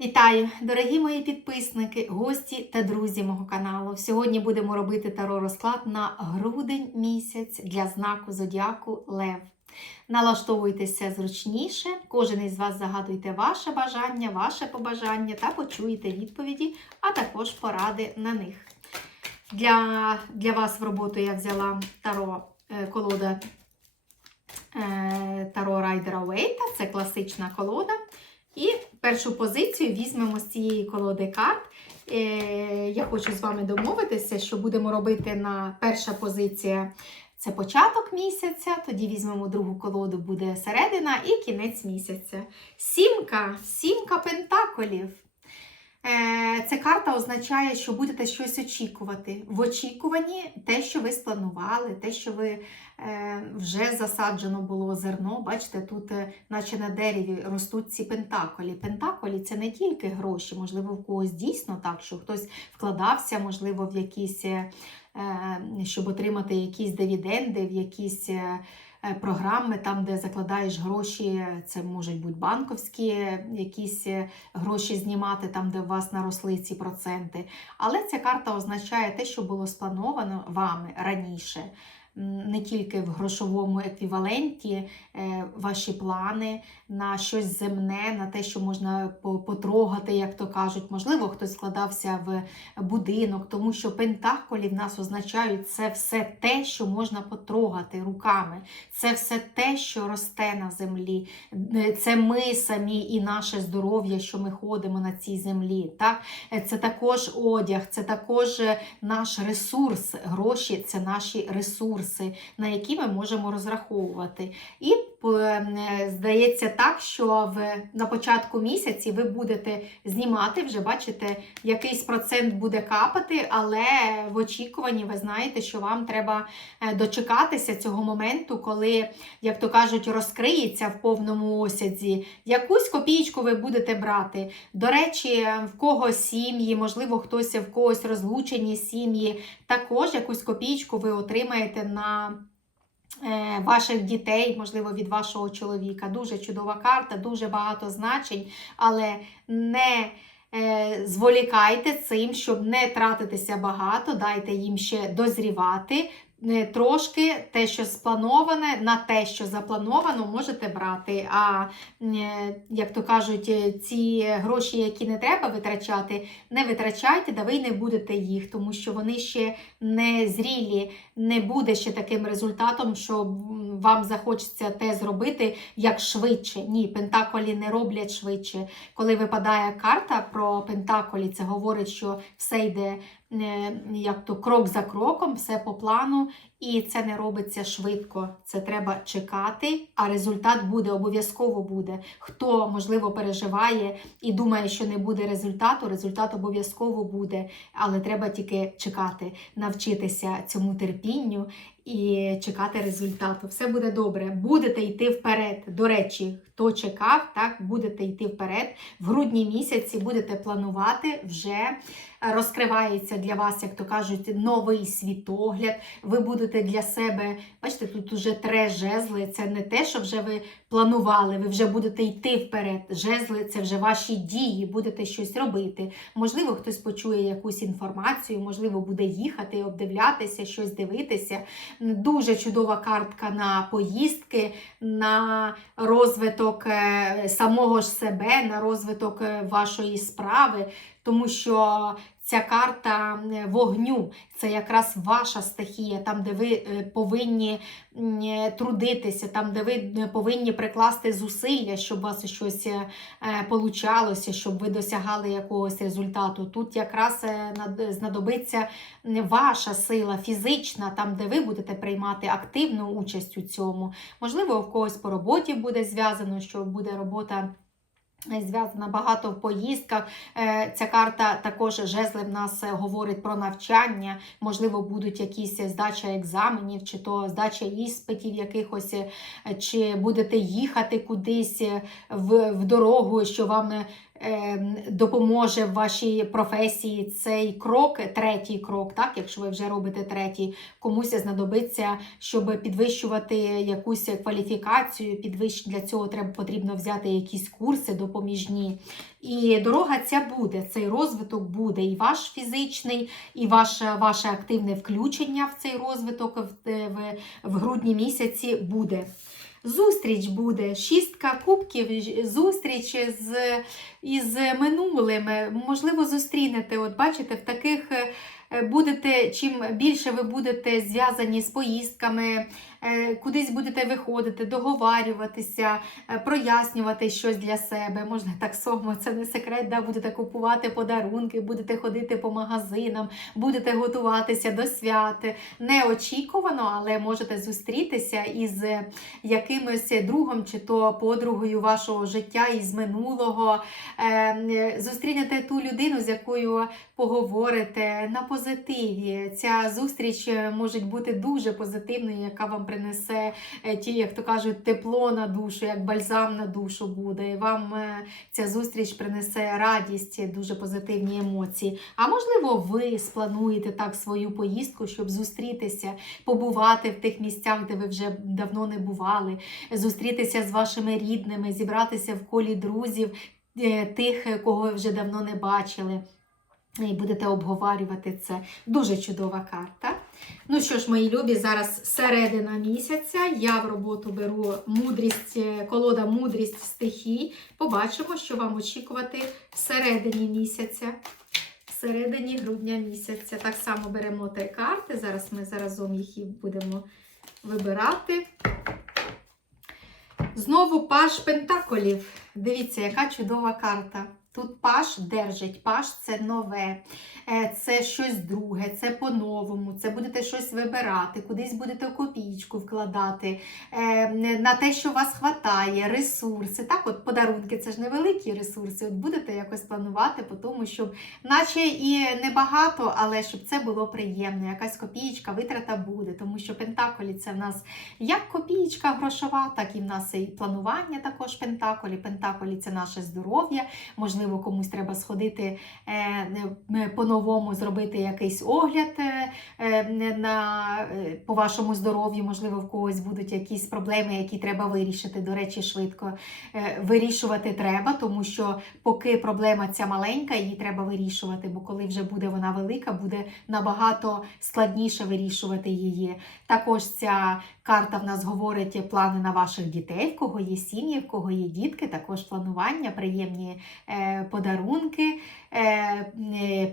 Вітаю, дорогі мої підписники, гості та друзі мого каналу. Сьогодні будемо робити таро розклад на грудень місяць для знаку зодіаку Лев. Налаштовуйтеся зручніше, кожен із вас загадуйте ваше бажання, ваше побажання та почуєте відповіді, а також поради на них. Для, для вас в роботу я взяла таро е, колода е, Таро Райдера Уейта, це класична колода. І першу позицію візьмемо з цієї колоди карт. Е, Я хочу з вами домовитися, що будемо робити на перша позиція це початок місяця, тоді візьмемо другу колоду, буде середина і кінець місяця. Сімка, сімка пентаколів. Е, Ця карта означає, що будете щось очікувати. В очікуванні те, що ви спланували, те, що ви е, вже засаджено було зерно. Бачите, тут, е, наче на дереві, ростуть ці пентаколі. Пентаколі це не тільки гроші, можливо, в когось дійсно так, що хтось вкладався, можливо, в якісь, щоб отримати якісь дивіденди, в якісь. Е, Програми, там, де закладаєш гроші, це можуть бути банковські якісь е, гроші знімати, там, де у вас наросли ці проценти. Але ця карта означає те, що було сплановано вами раніше. Не тільки в грошовому еквіваленті е, ваші плани на щось земне, на те, що можна потрогати, як то кажуть. Можливо, хтось складався в будинок, тому що пентаколі в нас означають це все те, що можна потрогати руками. Це все те, що росте на землі. Е, Це ми самі і наше здоров'я, що ми ходимо на цій землі. Так? Е, Це також одяг, це також наш ресурс. Гроші це наші ресурси, на які ми можемо розраховувати. І здається так, що в, на початку місяці ви будете знімати, вже бачите, якийсь процент буде капати, але в очікуванні ви знаєте, що вам треба е, дочекатися цього моменту, коли, як то кажуть, розкриється в повному осяді. Якусь копійку ви будете брати. До речі, в кого сім'ї, можливо, хтось в когось розлучені сім'ї, також якусь копійку ви отримаєте на. Е, Ваших дітей, можливо, від вашого чоловіка. Дуже чудова карта, дуже багато значень, але не е, зволікайте цим, щоб не тратитися багато, дайте їм ще дозрівати. Е, Трошки те, що сплановане, на те, що заплановано, можете брати. А е, як то кажуть, е, ці гроші, які не треба витрачати, не витрачайте, да ви не будете їх, тому що вони ще не зрілі, не буде ще таким результатом, що вам захочеться те зробити як швидше. Ні, пентаколі не роблять швидше. Коли випадає карта про пентаколі, це говорить, що все йде як то крок за кроком, все по плану, і це не робиться швидко. Це треба чекати, а результат буде, обов'язково буде. Хто, можливо, переживає і думає, що не буде результату, результат обов'язково буде, але треба тільки чекати, навчитися цьому терпінню і чекати результату. Все буде добре. Будете йти вперед. До речі, хто чекав, так будете йти вперед. В грудні місяці будете планувати вже. Розкривається для вас, як то кажуть, новий світогляд. Ви будете для себе, бачите, тут уже три жезли. Це не те, що вже ви планували, ви вже будете йти вперед. Жезли це вже ваші дії, будете щось робити. Можливо, хтось почує якусь інформацію, можливо, буде їхати, обдивлятися, щось дивитися. Дуже чудова картка на поїздки, на розвиток е, самого ж себе, на розвиток е, вашої справи, тому що ця карта е, вогню це якраз ваша стихія, там, де ви е, повинні е, трудитися, там, де ви повинні прикласти зусилля, щоб у вас щось получалося, щоб ви досягали якогось результату. Тут якраз над- знадобиться ваша сила фізична, там, де ви будете приймати активну участь у цьому. Можливо, в когось по роботі буде зв'язано, що буде робота. Зв'язана багато в поїздках. Е, Ця карта також жезли в нас е, говорить про навчання. Можливо, будуть якісь здача екзаменів, чи то здача іспитів якихось, е, чи будете їхати кудись в, в дорогу, що вам допоможе в вашій професії цей крок, третій крок, так, якщо ви вже робите третій, комусь знадобиться, щоб підвищувати якусь кваліфікацію, підвищ... для цього треба потрібно взяти якісь курси допоміжні. І дорога ця буде, цей розвиток буде, і ваш фізичний, і ваше, ваше активне включення в цей розвиток в, в, в грудні місяці буде. Зустріч буде, шістка кубків, зустріч з, із минулим. Можливо, зустрінете, от бачите, в таких е, будете, чим більше ви будете зв'язані з поїздками, кудись будете виходити, договарюватися, е, прояснювати щось для себе. Можна так само, це не секрет, да, будете купувати подарунки, будете ходити по магазинам, будете готуватися до свят. Неочікувано, але можете зустрітися із якимось другом чи то подругою вашого життя із минулого. Е, Зустрінете ту людину, з якою поговорите на позитиві. Ця зустріч е, може бути дуже позитивною, яка вам принесе е, ті, як то кажуть, тепло на душу, як бальзам на душу буде. І вам е, ця зустріч принесе радість, дуже позитивні емоції. А можливо, ви сплануєте так свою поїздку, щоб зустрітися, побувати в тих місцях, де ви вже давно не бували, зустрітися з вашими рідними, зібратися в колі друзів, е, тих, кого ви вже давно не бачили. І будете обговорювати це. Дуже чудова карта. Ну що ж, мої любі, зараз середина місяця. Я в роботу беру мудрість, е, колода мудрість стихій. Побачимо, що вам очікувати всередині місяця. Всередині грудня місяця. Так само беремо три карти. Зараз ми заразом їх і будемо вибирати. Знову паш пентаколів. Дивіться, яка чудова карта. Тут паш держить, паш це нове, е, це щось друге, це по-новому, це будете щось вибирати, кудись будете копійку вкладати, е, на те, що вас хватає, ресурси. Так, от подарунки це ж невеликі ресурси. От будете якось планувати по тому, щоб, наче і небагато, але щоб це було приємно. Якась копійка, витрата буде, тому що пентаколі це в нас як копійка грошова, так і в нас і планування також пентаколі. Пентаколі це наше здоров'я. Можливо, комусь треба сходити е, по-новому, зробити якийсь огляд е, е, на, по вашому здоров'ю. Можливо, в когось будуть якісь проблеми, які треба вирішити. До речі, швидко вирішувати треба, тому що поки проблема ця маленька, її треба вирішувати. Бо коли вже буде вона велика, буде набагато складніше вирішувати її. Також ця карта в нас говорить плани на ваших дітей, в кого є сім'ї, в кого є дітки, також планування, приємні подарунки, е, е,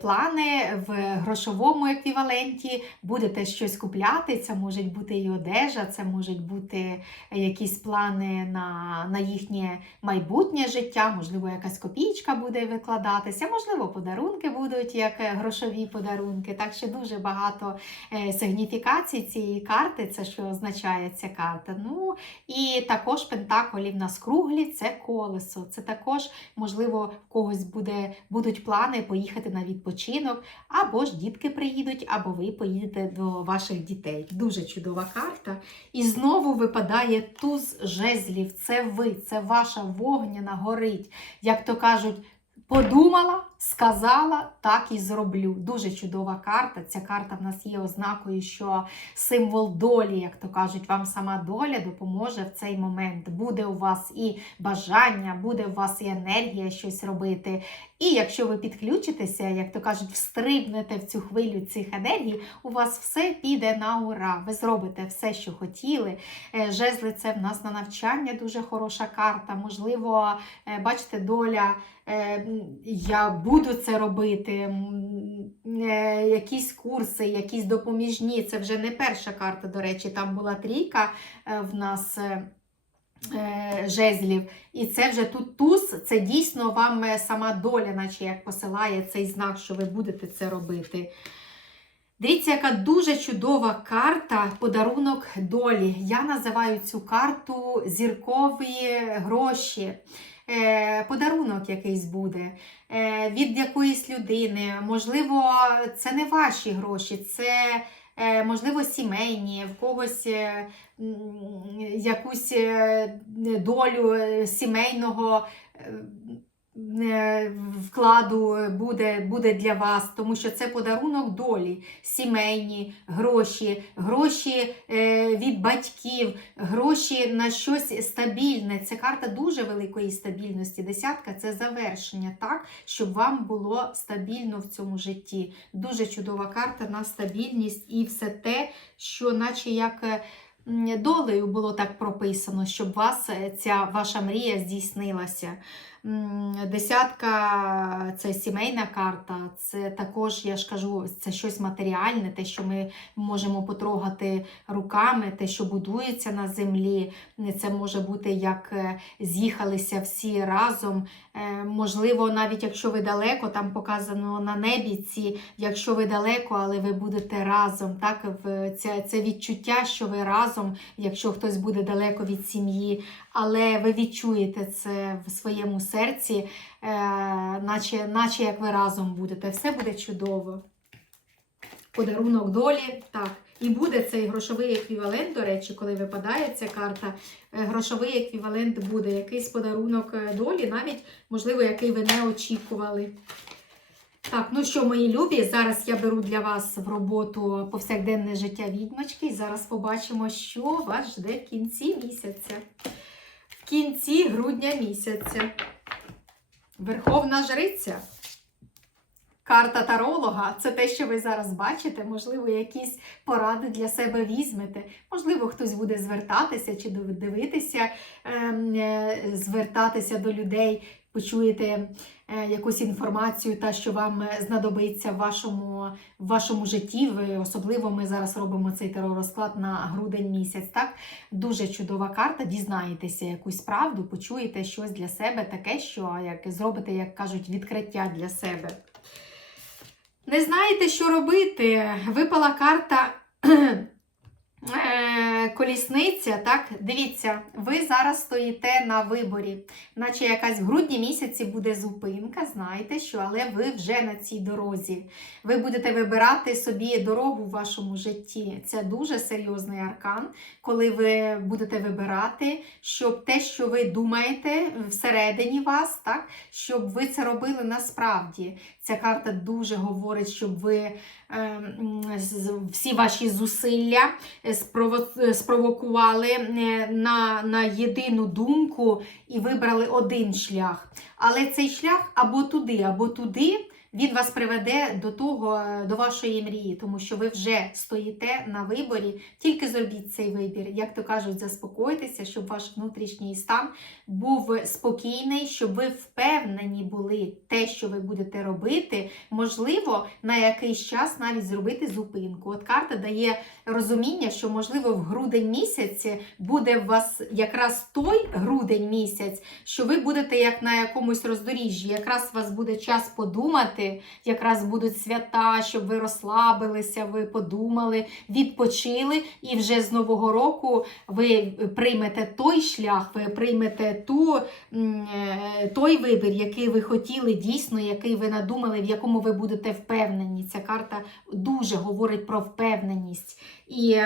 плани в грошовому еквіваленті. Будете щось купляти. Це може бути і одежа, це можуть бути якісь плани на, на їхнє майбутнє життя, можливо, якась копійка буде викладатися, можливо, подарунки будуть як е, грошові подарунки. Так що дуже багато е, сигніфікацій цієї карти, це що означає ця карта. Ну і також пентаколі в нас круглі, це колесо. Це також, можливо, в когось буде, будуть плани поїхати на відпочинок, або ж дітки приїдуть, або ви поїдете до ваших дітей. Дуже чудова карта. І знову випадає туз жезлів. Це ви, це ваша вогняна горить. Як то кажуть, подумала, сказала, так і зроблю. Дуже чудова карта. Ця карта в нас є ознакою, що символ долі, як то кажуть, вам сама доля допоможе в цей момент. Буде у вас і бажання, буде у вас і енергія щось робити. І якщо ви підключитеся, як то кажуть, встрибнете в цю хвилю цих енергій, у вас все піде на ура. Ви зробите все, що хотіли. Е, Жезли це в нас на навчання дуже хороша карта. Можливо, е, бачите, доля. е, Я буду це робити, якісь курси, якісь допоміжні. Це вже не перша карта, до речі, там була трійка в нас. Е, Жезлів, і це вже тут туз, це дійсно вам е, сама доля, наче як посилає цей знак, що ви будете це робити. Дивіться, яка дуже чудова карта подарунок долі. Я називаю цю карту зіркові гроші. Е, Подарунок якийсь буде від якоїсь людини. Можливо, це не ваші гроші, це можливо сімейні, в когось е, якусь е, долю е, сімейного. Вкладу буде, буде для вас, тому що це подарунок долі, сімейні гроші, гроші е, від батьків, гроші на щось стабільне. Це карта дуже великої стабільності. Десятка це завершення, так, щоб вам було стабільно в цьому житті. Дуже чудова карта на стабільність і все те, що, наче як. е, Долею було так прописано, щоб вас е, ця ваша мрія здійснилася. Десятка це сімейна карта, це також, я ж кажу, це щось матеріальне, те, що ми можемо потрогати руками, те, що будується на землі. Це може бути як е, з'їхалися всі разом. Е, Можливо, навіть якщо ви далеко, там показано на небі ці, якщо ви далеко, але ви будете разом. Так, це, це відчуття, що ви разом, якщо хтось буде далеко від сім'ї, але ви відчуєте це в своєму серці, е, наче, наче як ви разом будете. Все буде чудово. Подарунок долі. Так. І буде цей грошовий еквівалент, до речі, коли випадає ця карта, е, грошовий еквівалент буде якийсь подарунок е, долі, навіть, можливо, який ви не очікували. Так, ну що, мої любі, зараз я беру для вас в роботу повсякденне життя відьмочки, і зараз побачимо, що вас жде в кінці місяця. В кінці грудня місяця. Верховна жриця. Карта таролога це те, що ви зараз бачите. Можливо, якісь поради для себе візьмете. Можливо, хтось буде звертатися чи дивитися, ем, е, звертатися до людей, почуєте якусь інформацію, та що вам е, знадобиться в вашому, в вашому житті. Особливо ми зараз робимо цей теророзклад на грудень місяць. Так, дуже чудова карта. Дізнаєтеся якусь правду, почуєте щось для себе, таке, що як зробите, як кажуть, відкриття для себе. Не знаєте, що робити. Випала карта е, колісниця. Так, дивіться, ви зараз стоїте на виборі, наче якась в грудні місяці буде зупинка. Знаєте що, але ви вже на цій дорозі. Ви будете вибирати собі дорогу в вашому житті. Це дуже серйозний аркан, коли ви будете вибирати, щоб те, що ви думаєте всередині вас, так, щоб ви це робили насправді. Ця карта дуже говорить, щоб ви е, всі ваші зусилля спрово- е, спровокували е, на, на єдину думку і вибрали один шлях. Але цей шлях або туди, або туди. Він вас приведе до того, е, до вашої мрії, тому що ви вже стоїте на виборі. Тільки зробіть цей вибір, як то кажуть, заспокойтеся, щоб ваш внутрішній стан був спокійний, щоб ви впевнені були те, що ви будете робити. Можливо, на якийсь час навіть зробити зупинку. От карта дає розуміння, що можливо в грудень місяць буде у вас якраз той грудень місяць, що ви будете як на якомусь роздоріжжі. Якраз у вас буде час подумати, якраз будуть свята, щоб ви розслабилися, ви подумали, відпочили, і вже з нового року ви приймете той шлях, ви приймете ту, е, той вибір, який ви хотіли, дійсно, який ви надумали, в якому ви будете впевнені. Ця карта дуже говорить про впевненість. І,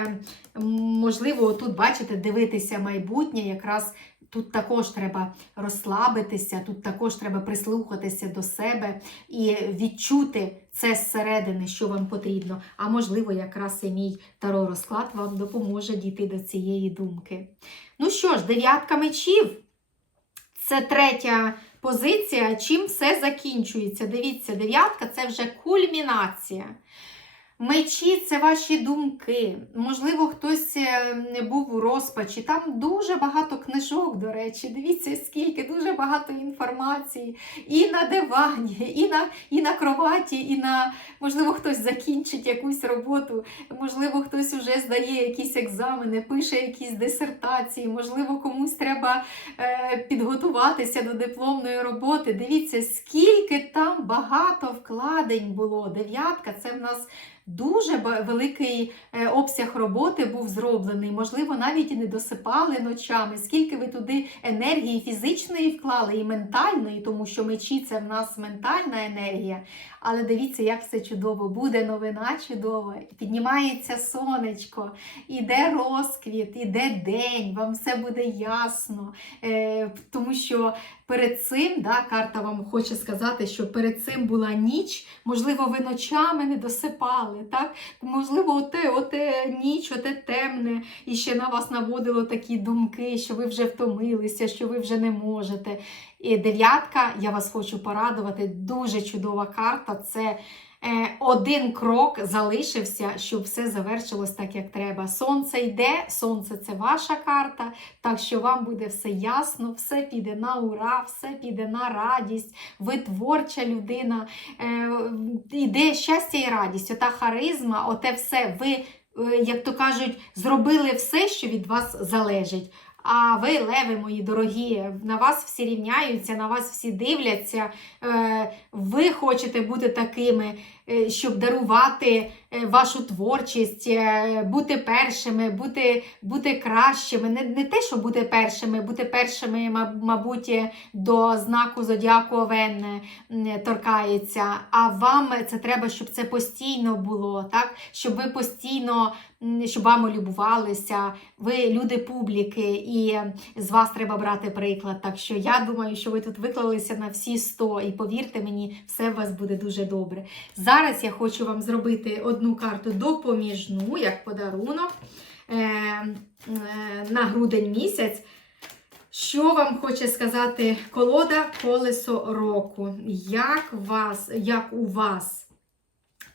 можливо, тут, бачите, дивитися майбутнє, якраз тут також треба розслабитися, тут також треба прислухатися до себе і відчути це зсередини, що вам потрібно. А можливо, якраз і мій таро розклад вам допоможе дійти до цієї думки. Ну що ж, дев'ятка мечів. Це третя позиція. Чим все закінчується? Дивіться, дев'ятка це вже кульмінація. Мечі це ваші думки. Можливо, хтось е, не був у розпачі. Там дуже багато книжок, до речі. Дивіться, скільки, дуже багато інформації. І на дивані, і на, і на кроваті, і на, можливо, хтось закінчить якусь роботу, можливо, хтось вже здає якісь екзамени, пише якісь дисертації, можливо, комусь треба е, підготуватися до дипломної роботи. Дивіться, скільки там багато вкладень було. Дев'ятка це в нас. Дуже великий е, обсяг роботи був зроблений. Можливо, навіть і не досипали ночами. Скільки ви туди енергії фізичної вклали і ментальної, тому що мечі це в нас ментальна енергія. Але дивіться, як все чудово. Буде новина чудова. Піднімається сонечко, іде розквіт, іде день, вам все буде ясно. Е, тому що перед цим, да, карта вам хоче сказати, що перед цим була ніч, можливо, ви ночами не досипали, так? Можливо, оте, оте ніч, оте темне, і ще на вас наводило такі думки, що ви вже втомилися, що ви вже не можете. І дев'ятка, я вас хочу порадувати, дуже чудова карта. Це е, один крок залишився, щоб все завершилось так, як треба. Сонце йде, сонце це ваша карта, так що вам буде все ясно, все піде на ура, все піде на радість. Ви творча людина, е, іде щастя і радість, ота харизма, оте все. Ви, е, як то кажуть, зробили все, що від вас залежить. А ви, леви мої дорогі, на вас всі рівняються, на вас всі дивляться. Е, Ви хочете бути такими, щоб дарувати е, вашу творчість, е, бути першими, бути, бути кращими. Не, не те, щоб бути першими, бути першими, мабуть, е, до знаку Зодіаку Овен е, торкається. А вам це треба, щоб це постійно було, так? щоб ви постійно, щоб вами любувалися. Ви люди публіки, і з вас треба брати приклад. Так що я думаю, що ви тут виклалися на всі 100, і повірте мені, все у вас буде дуже добре. Зараз я хочу вам зробити одну карту допоміжну, як подарунок е, е, на грудень місяць. Що вам хоче сказати колода колесо року? Як вас, як у вас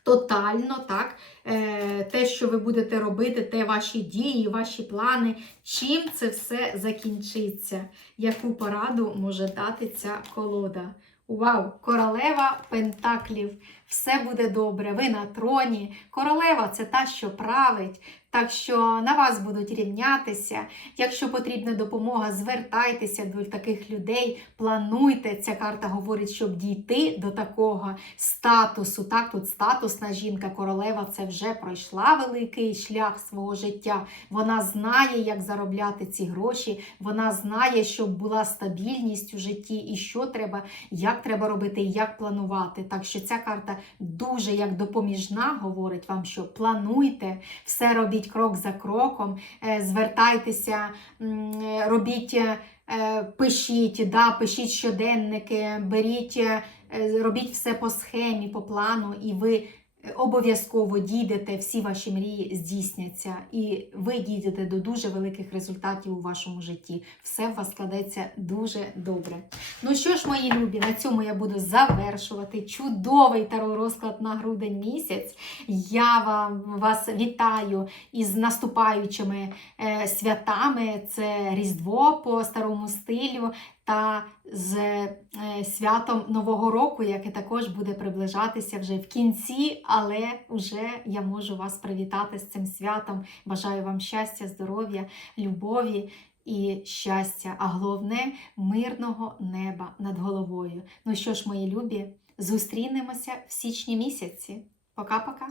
тотально, так, е, те, що ви будете робити, те ваші дії, ваші плани, чим це все закінчиться? Яку пораду може дати ця колода? Вау! Королева Пентаклів. Все буде добре. Ви на троні. Королева це та, що править. Так що на вас будуть рівнятися. Якщо потрібна допомога, звертайтеся до таких людей, плануйте. Ця карта говорить, щоб дійти до такого статусу. Так, тут статусна жінка, королева це вже пройшла великий шлях свого життя. Вона знає, як заробляти ці гроші. Вона знає, щоб була стабільність у житті і що треба, як треба робити, і як планувати. Так що ця карта дуже як допоміжна говорить вам, що плануйте, все робіть крок за кроком, е, звертайтеся, робіть. е, е, Пишіть, да, пишіть щоденники, беріть, робіть все по схемі, по плану, і ви обов'язково дійдете, всі ваші мрії здійсняться, і ви дійдете до дуже великих результатів у вашому житті. Все у вас складеться дуже добре. Ну що ж, мої любі, на цьому я буду завершувати чудовий таро розклад на грудень місяць. Я вам вас вітаю із наступаючими е, святами. Це Різдво по старому стилю та з е, святом Нового року, яке також буде приближатися вже в кінці, але вже я можу вас привітати з цим святом. Бажаю вам щастя, здоров'я, любові. І щастя, а головне мирного неба над головою. Ну що ж, мої любі, зустрінемося в січні місяці. Пока-пока!